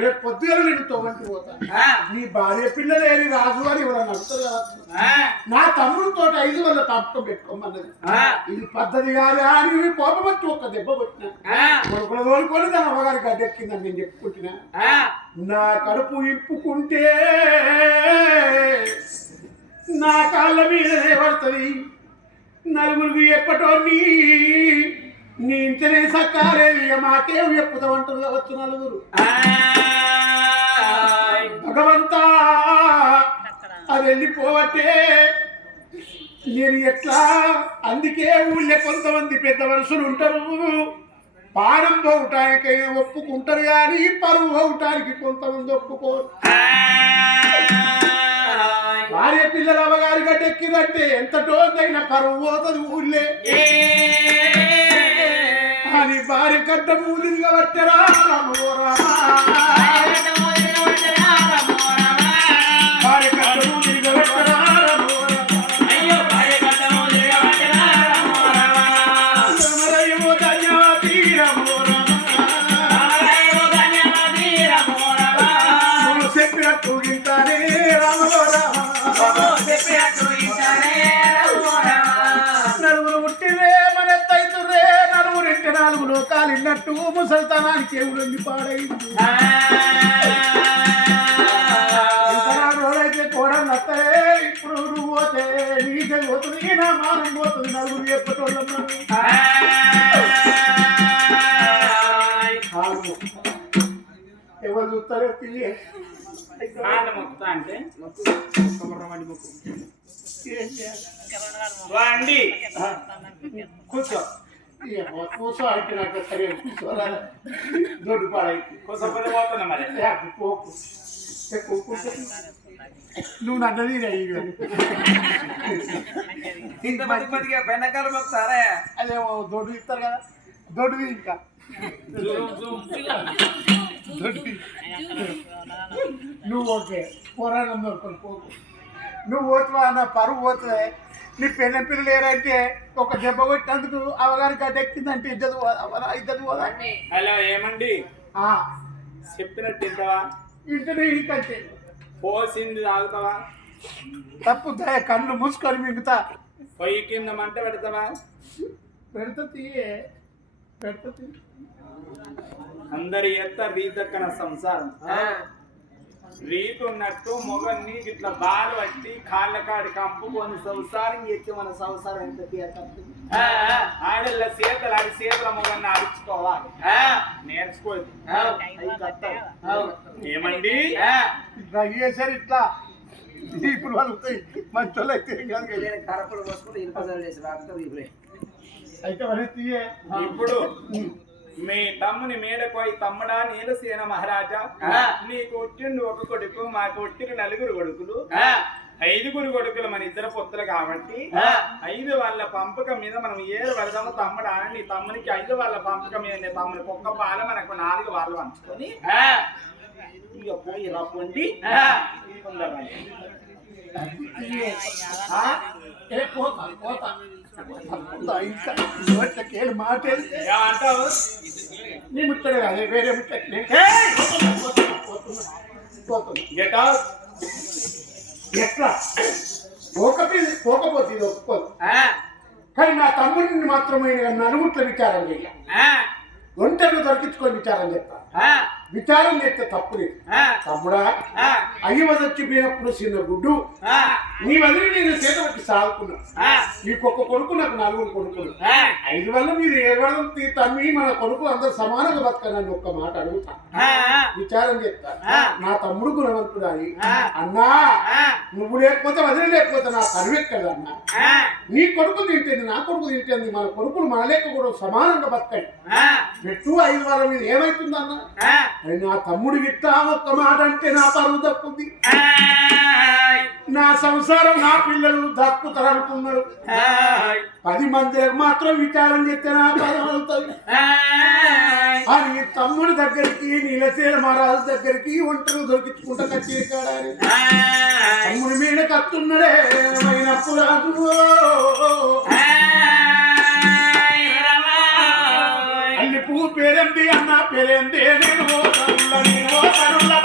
రేపు పొద్దుగా నేను తోగంటి పోతా నీ భార్య పిల్లలేని రాజు అని ఎవరన్నా అడుగుతారు కదా నా తమ్ముడితో 5 వందల పంపకం పెట్టుకోమన్నది ఇది పద్ధతి కాదు అని కోపం వచ్చి ఒక్క దెబ్బ కొట్టినా కొడుకులు తోలుకొని దాని అమ్మగారి గడ్డెక్కిందని నేను చెప్పుకుంటున్నా నా కడుపు ఇంపుకుంటే నా కాళ్ళ మీదనే పడుతుంది నలుగురికి ఎప్పటో నీ ఇంటనే సక్కాలేదు ఇక మాకేం చెప్పుతామంటారు కావచ్చు నలుగురు భగవంతా అది వెళ్ళిపోవట్టే నేను ఎట్లా అందుకే ఊళ్ళో కొంతమంది పెద్ద మనుషులు ఉంటారు పానం పోవటానికి ఒప్పుకుంటారు కానీ పరువు పోవటానికి కొంతమంది ఒప్పుకోరు భార్య పిల్లల అమ్మగారి గడ్డెక్కిందంటే ఎంత టోందైనా పరువు పోతుంది ఊళ్ళే అని భార్య గడ్డ మూలిగా పట్టరా భార్య గడ్డ మూలిగా పట్టరా చెప్పినట్టు ఇంటానే రామలోరా నలుగురు పుట్టిరే మన తైతురే నలుగురింటి 4 లోకాలు ఇన్నట్టు ముసల్తనానికి ఎవడు పాడైంది రోజైతే కూడా నచ్చలే ఇప్పుడు నువ్వు పోతే నీకే పోతుంది నా మానం పోతుంది నలుగురు చెప్పటోళ్ళం ఎవరు చూస్తారో తెలియ అంటే కూర్చో కూర్చో అంటే నాకు సరే కూర్చోరా దొడ్డు పాడైతే పోతున్నా మరి నువ్వు నన్నది వెనకాల ఒకసారా అదేమో దొడ్డు ఇస్తారు కదా దొడ్డుది ఇంకా నువ్వు ఓకే పోరాటం దొరుకుని పోకు నువ్వు పోతువా నా పరువు పోతుంది నీ పెళ్ళ పిల్లలు లేరంటే ఒక దెబ్బ కొట్టినందుకు అవగారి గడ్డెక్కిందంటే ఇద్దరు పోదా హలో ఏమండి చెప్పినట్టు ఇంతవా ఇంటి ఇంకంటే పోసింది తాగుతావా తప్పు కళ్ళు మూసుకొని మిగతా పొయ్యి కింద మంట పెడతావా పెడుతుంది అందరి ఎత్త రీతక్కన సంసారం రీతి ఉన్నట్టు మొగన్ని ఇట్లా బాలు పట్టి కాళ్ళ కాడి కంపుకొని సంసారం ఎత్తి మన సంసారం ఎంత ఆడళ్ళ చేతలు ఆడి చేతుల మొగన్ని ఆడించుకోవాలి నేర్చుకోవచ్చు ఏమండి అయ్యేసరి ఇట్లా ఇప్పుడు వదులుతాయి మంచి వాళ్ళు అయితే కరపలు పోసుకుంటే ఇనుపజలు చేసి రాకపోతే అయితే మరి తీయే ఇప్పుడు మీ తమ్ముని మేడకోయి తమ్ముడా నీలసేన మహారాజా నీకు ఒట్టిండు ఒక కొడుకు మాకు ఒట్టిన 4 కొడుకులు 5 కొడుకులు మన ఇద్దరు పొత్తులు కాబట్టి 5 వాళ్ళ పంపకం మీద మనం 7 వెళదాము తమ్ముడా నీ తమ్మునికి 5 వాళ్ళ పంపకం మీద తమ్మునికి ఒక్క పాల మనకు 4 వాళ్ళు పంచుకొని ఇక పోయి రప్పండి మాట అంటావు నీ ముట్టడే కాదు వేరే ముట్టలే ఎట్లా పోకపోతే ఇది ఒప్పుకోదు కానీ నా తమ్ముడిని మాత్రమే నలుగుట్ల విచారం చేయాలి ఒంటరిని దొరికించుకొని విచారం చెప్తా విచారం చేస్తే తప్పు లేదు తమ్ముడా అయ్యి వదొచ్చిపోయినప్పుడు చిన్న గుడ్డు నీ వదిలి నేను చేత వచ్చి సాగుకున్నా నీకొక్క కొడుకు నాకు 4 కొడుకులు 5 వల్ల మీరు 7 వల్ల తమ్మి మన కొడుకు అందరు సమానంగా బతకనని ఒక్క మాట అడుగుతా విచారం చెప్తా నా తమ్ముడు గుణవంతుడాలి అన్నా నువ్వు లేకపోతే వదిలి లేకపోతే నా కరువెక్కదన్నా నీ కొడుకు తింటుంది నా కొడుకు తింటుంది మన కొడుకులు మన లేక కూడా సమానంగా బతకండి పెట్టు 5 వాళ్ళ మీద ఏమైతుందన్నా అని నా తమ్ముడు గిట్లా ఒక్క మాట అంటే నా పరువు తప్పుంది నా సంసారం నా పిల్లలు దక్కుతారనుకున్నారు 10 మంది మాత్రం విచారం చేస్తే నా పదం అవుతుంది అని తమ్ముడి దగ్గరికి నీలసేన మహారాజు దగ్గరికి ఒంటరి దొరికించుకుంటా కచ్చి కాడాలి తమ్ముడి మీద కత్తున్నాడే అయినప్పుడు రాజు అల్లి పువ్వు పేరేంటి అన్న పేరేంటి